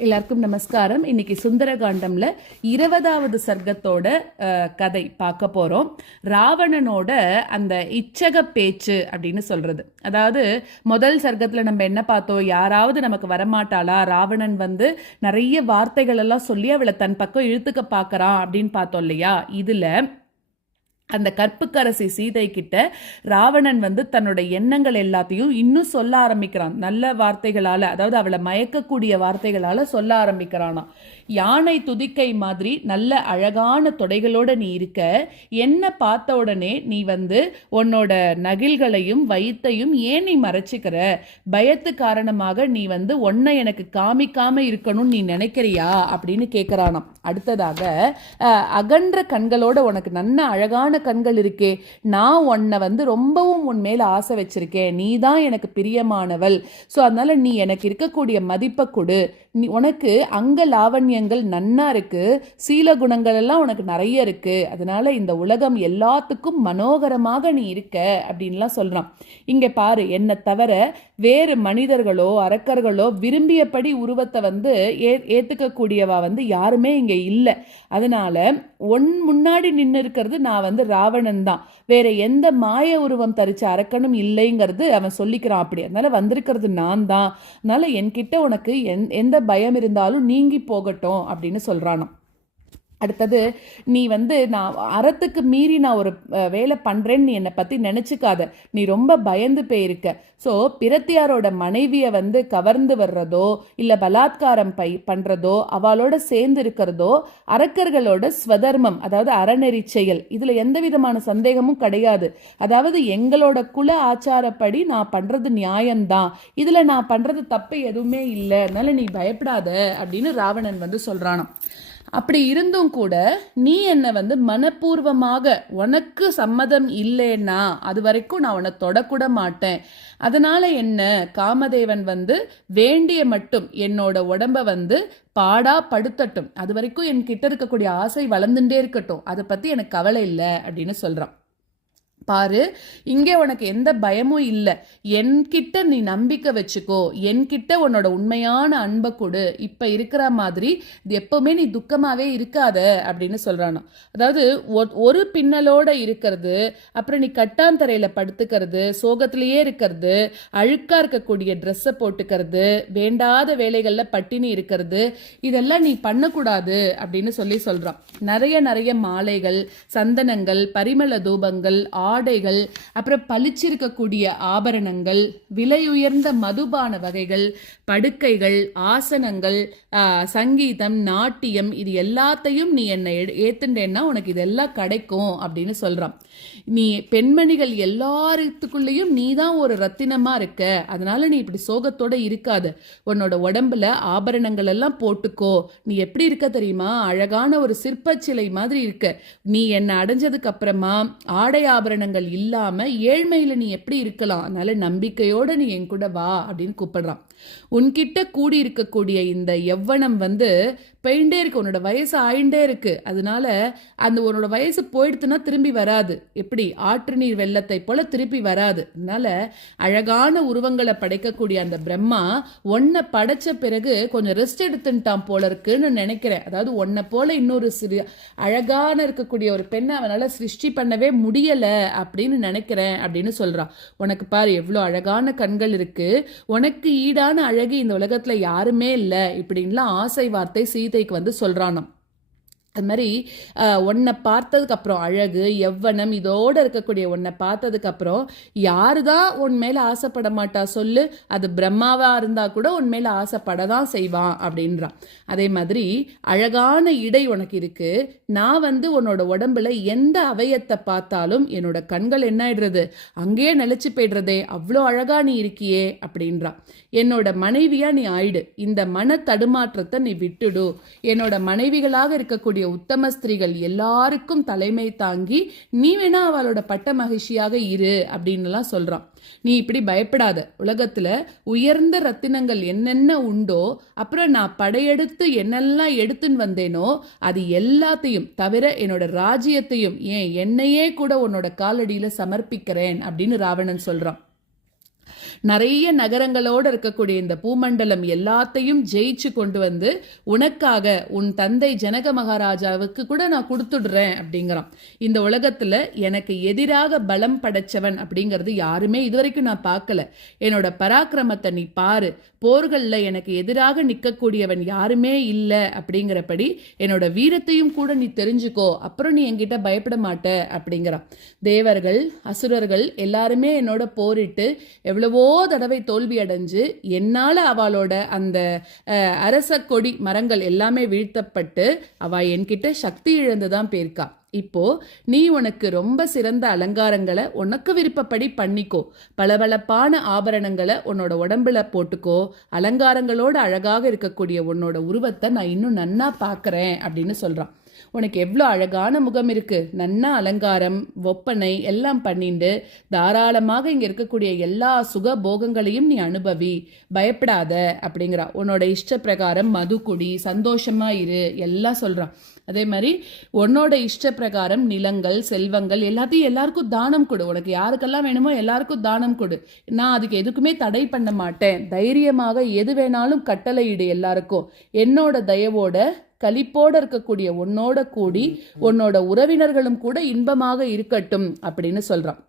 எல்லாருக்கும் நமஸ்காரம். இன்னைக்கு சுந்தரகாண்டம்ல 20வது சர்க்கத்தோட கதை பார்க்க போறோம். ராவணனோட அந்த இச்சக பேச்சு அப்படின்னு சொல்றது. அதாவது முதல் சர்க்கத்துல நம்ம என்ன பார்த்தோம், யாராவது நமக்கு வரமாட்டாளா, ராவணன் வந்து நிறைய வார்த்தைகள் எல்லாம் சொல்லி அவளை தன் பக்கம் இழுத்துக்க பார்க்கறான் அப்படின்னு பார்த்தோம் இல்லையா. இதுல அந்த கற்புக்கரசி சீதை கிட்ட ராவணன் வந்து தன்னோட எண்ணங்கள் எல்லாத்தையும் இன்னும் சொல்ல ஆரம்பிக்கிறான். நல்ல வார்த்தைகளால, அதாவது அவளை மயக்கக்கூடிய வார்த்தைகளால சொல்ல ஆரம்பிக்கிறானா. யானை துதிக்கை மாதிரி நல்ல அழகான தொடைகளோட நீ இருக்க, என்ன பார்த்த உடனே நீ வந்து உன்னோட நகில்களையும் வயிற்றையும் ஏன் நீ மறைச்சிக்கிற? பயத்து காரணமாக நீ வந்து உன்னை எனக்கு காமிக்காம இருக்கணும்னு நீ நினைக்கிறியா அப்படின்னு கேட்கிறானாம். அடுத்ததாக அகன்ற கண்களோட உனக்கு நல்ல அழகான கண்கள் இருக்கே, நான் உன்னை வந்து ரொம்பவும் உன் மேல ஆசை வச்சிருக்கேன், நீ தான் எனக்கு பிரியமானவள், ஸோ அதனால நீ எனக்கு இருக்கக்கூடிய மதிப்பை கொடு, நீ உனக்கு அங்க லாவண்யங்கள் நன்னா இருக்கு, சீல குணங்கள் எல்லாம் உனக்கு நிறைய இருக்கு, அதனால இந்த உலகம் எல்லாத்துக்கும் மனோகரமாக நீ இருக்க அப்படின்லாம் சொல்றான். இங்க பாரு, என்னை தவிர வேறு மனிதர்களோ அரக்கர்களோ விரும்பியபடி உருவத்தை வந்து ஏத்துக்கக்கூடியவா வந்து யாருமே இங்க இல்லை. அதனால முன்னாடி நின்று இருக்கிறது நான் வந்து ராவணன் தான், வேற எந்த மாய உருவம் தரிச்ச அரக்கனும் இல்லைங்கிறது அவன் சொல்லிக்கிறான். அப்படி அதனால வந்திருக்கிறது நான் தான், அதனால என்கிட்ட உனக்கு எந்த பயம் இருந்தாலும் நீங்கி போகட்டும் அப்படின்னு சொல்றானோ. அடுத்தது, நீ வந்து நான் அறத்துக்கு மீறி நான் ஒரு வேலை பண்றேன்னு நீ என்னை பத்தி நினைச்சுக்காத, நீ ரொம்ப பயந்து போயிருக்க. ஸோ பிரத்தியாரோட மனைவியை வந்து கவர்ந்து வர்றதோ இல்ல பலாத்காரம் பண்றதோ அவளோட சேர்ந்து இருக்கிறதோ அரக்கர்களோட ஸ்வதர்மம், அதாவது அறநெறி செயல், இதுல எந்த விதமான சந்தேகமும் கிடையாது. அதாவது எங்களோட குல ஆச்சாரப்படி நான் பண்றது நியாயம்தான், இதுல நான் பண்றது தப்பு எதுவுமே இல்லை, அதனால நீ பயப்படாத அப்படின்னு ராவணன் வந்து சொல்றானாம். அப்படி இருந்தும் கூட நீ என்ன வந்து மனப்பூர்வமாக உனக்கு சம்மதம் இல்லைன்னா அது வரைக்கும் நான் உன்னை தொடக்கூட மாட்டேன். அதனால என்ன, காமதேவன் வந்து வேண்டிய மட்டும் என்னோட உடம்ப வந்து பாடா படுத்தட்டும், அது வரைக்கும் என்கிட்ட இருக்கக்கூடிய ஆசை வளர்ந்துட்டே இருக்கட்டும், அதை பத்தி எனக்கு கவலை இல்லை அப்படின்னு சொல்றான். பாரு, இங்கே உனக்கு எந்த பயமும் இல்லை, என்கிட்ட நீ நம்பிக்கை வச்சுக்கோ, என்கிட்ட உன்னோட உண்மையான அன்பை கொடு, இப்ப இருக்கிற மாதிரி எப்பவுமே நீ துக்கமாவே இருக்காத அப்படின்னு சொல்றானோ. அதாவது ஒரு பின்னலோட இருக்கிறது, அப்புறம் நீ கட்டாந்தரையில படுத்துக்கிறது, சோகத்திலேயே இருக்கிறது, அழுக்கா இருக்கக்கூடிய ட்ரெஸ்ஸை போட்டுக்கிறது, வேண்டாத வேலைகள்ல பட்டினி இருக்கிறது, இதெல்லாம் நீ பண்ணக்கூடாது அப்படின்னு சொல்றான். நிறைய நிறைய மாலைகள், சந்தனங்கள், பரிமள தூபங்கள், ஆடைகள், அப்புறம் பளிச்சிருக்கக்கூடிய ஆபரணங்கள், விலையுயர்ந்த மதுபான வகைகள், படுக்கைகள், ஆசனங்கள், சங்கீதம், நாட்டியம், இது எல்லாத்தையும் நீ என்னை ஏத்துண்டேன்னா உனக்கு இதெல்லாம் கிடைக்கும் அப்படின்னு சொல்றான். நீ பெண்மணிகள் எல்லாத்துக்குள்ளேயும் நீ தான் ஒரு ரத்தினமா இருக்க, அதனால நீ இப்படி சோகத்தோட இருக்காது, உன்னோட உடம்புல ஆபரணங்கள் எல்லாம் போட்டுக்கோ, நீ எப்படி இருக்க தெரியுமா, அழகான ஒரு சிற்பச்சிலை மாதிரி இருக்க, நீ என்னை அடைஞ்சதுக்கு அப்புறமா ஆடை ஆபரணங்கள் இல்லாம ஏழ்மையில நீ எப்படி இருக்கலாம், அதனால நம்பிக்கையோட நீ என் கூட வா அப்படின்னு கூப்பிடுறான். உன்கிட்ட கூடி இருக்கக்கூடிய இந்த யவ்வனம் வந்து போயிட்டே இருக்கு, உன்னோட வயசு ஆயிண்டே இருக்கு, அதனால அந்த உன்னோட வயசு போயிடுத்துன்னா திரும்பி வராது, எப்படி ஆற்று நீர் வெள்ளத்தை போல திருப்பி வராது. அதனால அழகான உருவங்களை படைக்கக்கூடிய அந்த பிரம்மா ஒன்ன படைச்ச பிறகு கொஞ்சம் ரெஸ்ட் எடுத்துட்டான் போல இருக்குன்னு நினைக்கிறேன். அதாவது ஒன்ன போல இன்னொரு அழகான இருக்கக்கூடிய ஒரு பெண்ணை அவனால சிருஷ்டி பண்ணவே முடியல அப்படின்னு நினைக்கிறேன் அப்படின்னு சொல்றான். உனக்கு பாரு எவ்வளவு அழகான கண்கள் இருக்கு, உனக்கு ஈடான அழகு இந்த உலகத்துல யாருமே இல்லை இப்படின்லாம் ஆசை வார்த்தை சீதைக்கு வந்து சொல்றானாம். அது மாதிரி உன்னை பார்த்ததுக்கு அப்புறம் அழகு யவ்வனம் இதோட இருக்கக்கூடிய உன்னை பார்த்ததுக்கு அப்புறம் யாருதான் உன் மேல ஆசைப்பட மாட்டா சொல்லு, அது பிரம்மாவா இருந்தா கூட உன் மேல ஆசைப்படதான் செய்வான் அப்படின்றான். அதே மாதிரி அழகான இடை உனக்கு இருக்கு, நான் வந்து உன்னோட உடம்புல எந்த அவயத்தை பார்த்தாலும் என்னோட கண்கள் என்ன ஆயிடுறது, அங்கேயே நிலைச்சு போயிடுறதே, அவ்வளோ அழகா நீ இருக்கியே அப்படின்றான். என்னோட மனைவியா நீ ஆயிடு, இந்த மன தடுமாற்றத்தை நீ விட்டுடு, என்னோட மனைவிகளாக இருக்கக்கூடிய உத்தம ஸ்திரீகள் எல்லாருக்கும் தலைமை தாங்கி நீ வேணா அவளோட பட்ட மகிழ்ச்சியாக இரு அப்படின்னு சொல்றான். நீ இப்படி பயப்படாத, உலகத்துல உயர்ந்த ரத்தினங்கள் என்னென்ன உண்டோ, அப்புறம் நான் படையெடுத்து என்னெல்லாம் எடுத்துன்னு வந்தேனோ அது எல்லாத்தையும் தவிர என்னோட ராஜ்யத்தையும் ஏன் என்னையே கூட உன்னோட காலடியில சமர்ப்பிக்கிறேன் அப்படின்னு ராவணன் சொல்றான். நிறைய நகரங்களோடு இருக்கக்கூடிய இந்த பூமண்டலம் எல்லாத்தையும் ஜெயிச்சு கொண்டு வந்து உனக்காக உன் தந்தை ஜனக மகாராஜாவுக்கு கூட நான் கொடுத்துடுறேன் அப்படிங்கிறான். இந்த உலகத்துல எனக்கு எதிராக பலம் படைச்சவன் அப்படிங்கிறது யாருமே இதுவரைக்கும் நான் பார்க்கல. என்னோட பராக்கிரமத்தை நீ பாரு, போர்கள்ல எனக்கு எதிராக நிற்கக்கூடியவன் யாருமே இல்லை அப்படிங்கிறபடி என்னோட வீரத்தையும் கூட நீ தெரிஞ்சுக்கோ, அப்புறம் நீ என்கிட்ட பயப்பட மாட்ட அப்படிங்கிறான். தேவர்கள் அசுரர்கள் எல்லாருமே என்னோட போரிட்டு எவ்வளவோ தடவை தோல்வி அடைஞ்சு என்னால அவளோட அந்த அரச கொடி மரங்கள் எல்லாமே வீழ்த்தப்பட்டு அவ என்கிட்ட சக்தி இழந்துதான் போயிருக்கா. இப்போ நீ உனக்கு ரொம்ப சிறந்த அலங்காரங்களை உனக்கு விருப்பப்படி பண்ணிக்கோ, பளபளப்பான ஆபரணங்களை உன்னோட உடம்புல போட்டுக்கோ, அலங்காரங்களோட அழகாக இருக்கக்கூடிய உன்னோட உருவத்தை நான் இன்னும் நன்னா பார்க்கறேன் அப்படின்னு சொல்றான். உனக்கு எவ்வளோ அழகான முகம் இருக்கு, நன்னா அலங்காரம் ஒப்பனை எல்லாம் பண்ணிண்டு தாராளமாக இங்க இருக்கக்கூடிய எல்லா சுக போகங்களையும் நீ அனுபவி, பயப்படாத அப்படிங்கிறா. உன்னோட இஷ்ட பிரகாரம் மது குடி, சந்தோஷமா இரு எல்லாம் சொல்றான். அதே மாதிரி உன்னோட இஷ்ட பிரகாரம் நிலங்கள் செல்வங்கள் எல்லாத்தையும் எல்லாருக்கும் தானம் கொடு, உனக்கு யாருக்கெல்லாம் வேணுமோ எல்லாருக்கும் தானம் கொடு, நான் அதுக்கு எதுக்குமே தடை பண்ண மாட்டேன், தைரியமாக எது வேணாலும் கட்டளையிடு எல்லாருக்கும், என்னோட தயவோட கலிப்போட இருக்கக்கூடிய உன்னோட கூடி உன்னோட உறவினர்களும் கூட இன்பமாக இருக்கட்டும் அப்படின்னு சொல்றான்.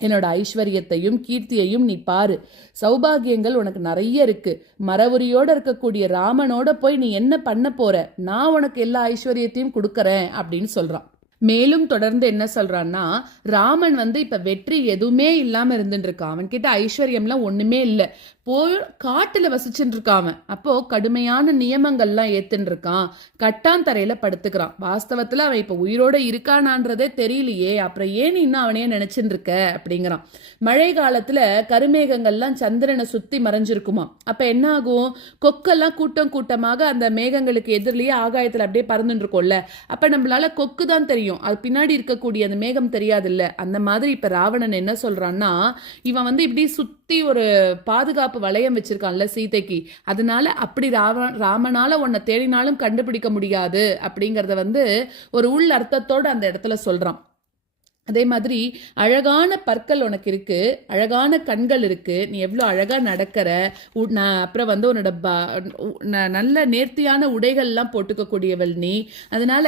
என்னோட ஐஸ்வர்யத்தையும் கீர்த்தியையும் நீ பாரு, சௌபாகியங்கள் உனக்கு நிறைய இருக்கு, மரவுரியோட இருக்கக்கூடிய ராமனோட போய் நீ என்ன பண்ண போற, நான் உனக்கு எல்லா ஐஸ்வர்யத்தையும் கொடுக்கறேன் அப்படின்னு சொல்றான். மேலும் தொடர்ந்து என்ன சொல்றான்னா, ராமன் இப்ப வெற்றி எதுவுமே இல்லாம இருந்துட்டு இருக்கான், அவன் கிட்ட ஐஸ்வர்யம்லாம் ஒண்ணுமே இல்லை, போய் காட்டுல வசிச்சுட்டு இருக்கான். அப்போ கடுமையான நியமங்கள்லாம் ஏத்துன்னு இருக்கான், கட்டாந்தரையில படுத்துக்கிறான். வாஸ்தவத்துல அவன் இப்ப உயிரோட இருக்கானான்றதே தெரியலையே, அப்புறம் ஏன் இன்னும் அவனையே நினைச்சுட்டு இருக்க அப்படிங்கிறான். மழை காலத்துல கருமேகங்கள்லாம் சந்திரனை சுத்தி மறைஞ்சிருக்குமா, அப்ப என்ன ஆகும், கொக்கெல்லாம் கூட்டம் கூட்டமாக அந்த மேகங்களுக்கு எதிரிலேயே ஆகாயத்துல அப்படியே பறந்துட்டு இருக்கோம்ல, அப்ப நம்மளால கொக்கு தான் தெரியும், அது பின்னாடி இருக்கக்கூடிய அந்த மேகம் தெரியாது இல்ல. அந்த மாதிரி இப்ப ராவணன் என்ன சொல்றான்னா, இவன் இப்படி சுத்தி ஒரு பாதுகாப்பு வளையம் வச்சிருக்கான்ல சீதைக்கு, அதனால அப்படி ராமனால உன்னை தேடினாலும் கண்டுபிடிக்க முடியாது அப்படிங்கறத ஒரு உள் அர்த்தத்தோட அந்த இடத்துல சொல்றான். அதே மாதிரி அழகான பற்கள் உனக்கு இருக்கு, அழகான கண்கள் இருக்கு, நீ எவ்வளோ அழகா நடக்கிற, அப்புறம் உன்னோட நல்ல நேர்த்தியான உடைகள்லாம் போட்டுக்கக்கூடியவள் நீ, அதனால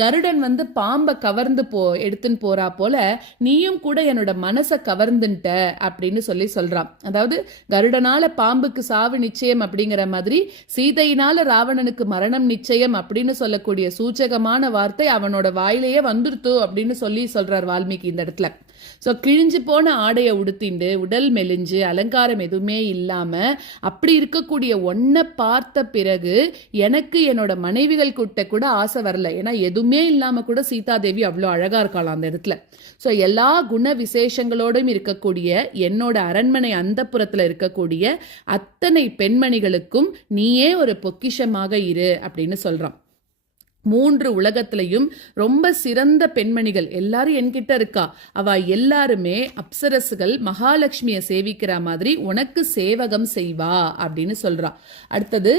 கருடன் பாம்பை கவர்ந்து எடுத்துன்னு போறா போல நீயும் கூட என்னோட மனசை கவர்ந்துட்ட அப்படின்னு சொல்றான். அதாவது கருடனால பாம்புக்கு சாவு நிச்சயம் அப்படிங்கிற மாதிரி சீதையினால ராவணனுக்கு மரணம் நிச்சயம் அப்படின்னு சொல்லக்கூடிய சூச்சகமான வார்த்தை அவனோட வாயிலேயே வந்துருத்து அப்படின்னு சொல்றார் வால்மீகி இந்த இடத்துல. சோ கிழிஞ்சு போன ஆடையை உடுத்திண்டு உடல் மெலிஞ்சு அலங்காரம் எதுவுமே இல்லாம அப்படி இருக்கக்கூடிய ஒன்ன பார்த்த பிறகு எனக்கு என்னோட மனைவிகள் கிட்ட கூட ஆசை வரல, ஏன்னா எதுவுமே இல்லாம கூட சீதாதேவி அவ்வளோ அழகா இருக்கலாம் அந்த இடத்துல. சோ எல்லா குண விசேஷங்களோடும் இருக்கக்கூடிய என்னோட அரண்மனை அந்தப்புறத்துல இருக்கக்கூடிய அத்தனை பெண்மணிகளுக்கும் நீயே ஒரு பொக்கிஷமாக இரு அப்படின்னு சொல்றான். 3 உலகத்திலையும் ரொம்ப சிறந்த பெண்மணிகள் எல்லாரும் என்கிட்ட இருக்கா, அவ எல்லாருமே அப்சரசுகள் மகாலட்சுமியை சேவிக்கிற மாதிரி உனக்கு சேவகம் செய்வா அப்படின்னு சொல்றா. அடுத்தது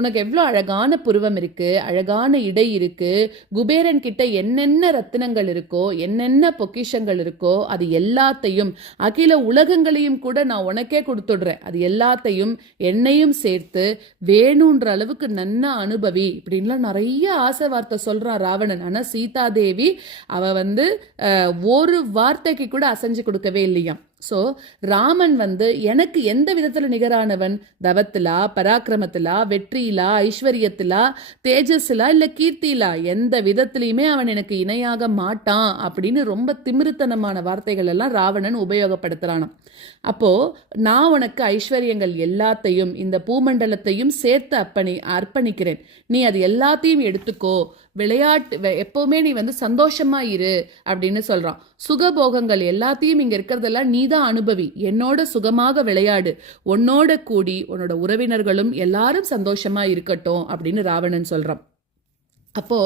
உனக்கு எவ்வளவு அழகான புருவம் இருக்கு, அழகான இடை இருக்கு, குபேரன் கிட்ட என்னென்ன ரத்தினங்கள் இருக்கோ என்னென்ன பொக்கிஷங்கள் இருக்கோ அது எல்லாத்தையும் அகில உலகங்களையும் கூட நான் உனக்கே கொடுத்துடுறேன், அது எல்லாத்தையும் என்னையும் சேர்த்து வேணுன்ற அளவுக்கு நன்னா அனுபவி இப்படின்லாம் நிறைய ஆசை வார்த்தை சொல்றான் ராவணன். ஆனா சீதாதேவி அவ ஒரு வார்த்தைக்கு கூட அசைஞ்சு கொடுக்கவே இல்லையா. சோ ராமன் எனக்கு எந்த விதத்துல நிகரானவன், தவத்திலா பராக்கிரமத்திலா வெற்றியிலா ஐஸ்வர்யத்திலா தேஜஸ்லா இல்ல கீர்த்திலா, எந்த விதத்திலையுமே அவன் எனக்கு இணையாக மாட்டான் அப்படின்னு ரொம்ப திமிருத்தனமான வார்த்தைகள் எல்லாம் ராவணன் உபயோகப்படுத்துறான். அப்போ நான் உனக்கு ஐஸ்வர்யங்கள் எல்லாத்தையும் இந்த பூமண்டலத்தையும் சேர்த்து அர்ப்பணிக்கிறேன், நீ அது எல்லாத்தையும் எடுத்துக்கோ, விளையாட்டு எப்பவுமே நீ சந்தோஷமா இரு அப்படின்னு சொல்றான். சுகபோகங்கள் எல்லாத்தையும் இங்க இருக்கிறதெல்லாம் நீ தான் அனுபவி, என்னோட சுகமாக விளையாடு, உன்னோட கூடி உன்னோட உறவினர்களும் எல்லாரும் சந்தோஷமா இருக்கட்டும் அப்படின்னு ராவணன் சொல்றான். அப்போ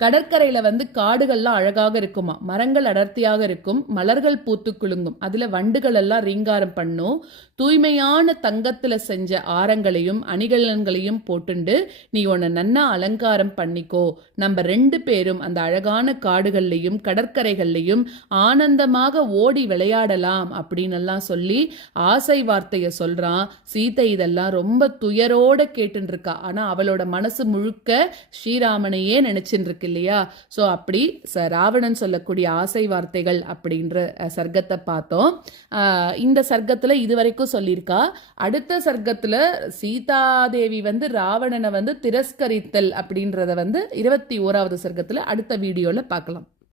கடற்கரையில வந்து காடுகள்லாம் அழகாக இருக்குமா, மரங்கள் அடர்த்தியாக இருக்கும், மலர்கள் பூத்து குலுங்கும், அதுல வண்டுகள் எல்லாம் ரீங்காரம் பண்ணும், தூய்மையான தங்கத்துல செஞ்ச ஆரங்களையும் அணிகலன்களையும் போட்டுண்டு நீ உன்னை நன்னா அலங்காரம் பண்ணிக்கோ, நம்ம 2 பேரும் அந்த அழகான காடுகள்லையும் கடற்கரைகள்லையும் ஆனந்தமாக ஓடி விளையாடலாம் அப்படின்னு எல்லாம் சொல்லி ஆசை வார்த்தைய சொல்றான். சீதை இதெல்லாம் ரொம்ப துயரோட கேட்டுன்னு இருக்கா. ஆனா அவளோட மனசு முழுக்க ஸ்ரீராமனை நினைச்சுட்டு இருக்கு இல்லையா. சோ அப்படி ராவணன் சொல்லக்கூடிய ஆசை வார்த்தைகள் அப்படின்ற சர்க்கத்தை பார்த்தோம். இந்த சர்க்கத்துல இதுவரைக்கும் சொல்லியிருக்கா. அடுத்த சர்க்கத்துல சீதாதேவி வந்து ராவணனை வந்து திரஸ்கரித்தல் அப்படின்றத வந்து 21வது சர்க்கத்துல அடுத்த வீடியோல பார்க்கலாம்.